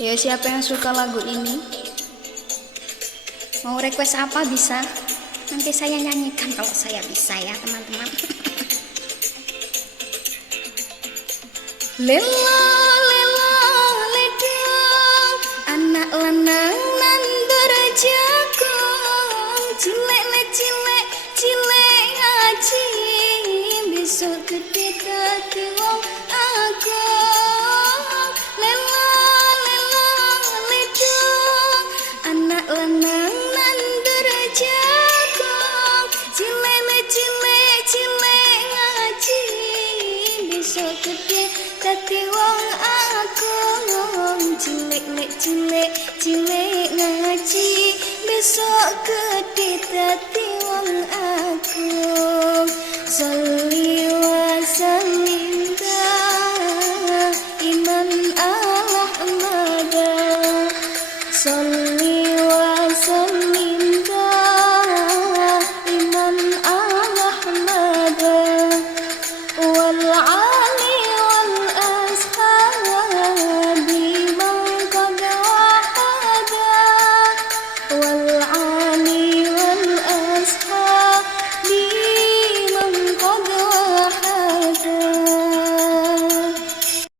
Ya, siapa yang suka lagu ini? Mau request apa bisa? Nanti saya nyanyikan kalau saya bisa ya, teman-teman. Lela lela ledang, anak lanang nan berjagung, cilek le cilek cilek ngaji, besok gede dadi wong agung. Lela lela ledang, anak lanang nan berjagung, cilek le cilek cilek ngaji, besok gede dadi wong agung. Cilek lek cilek cilek ngaji, besok gede dadi wong agung. Sholli wa sallim iman Allah mada.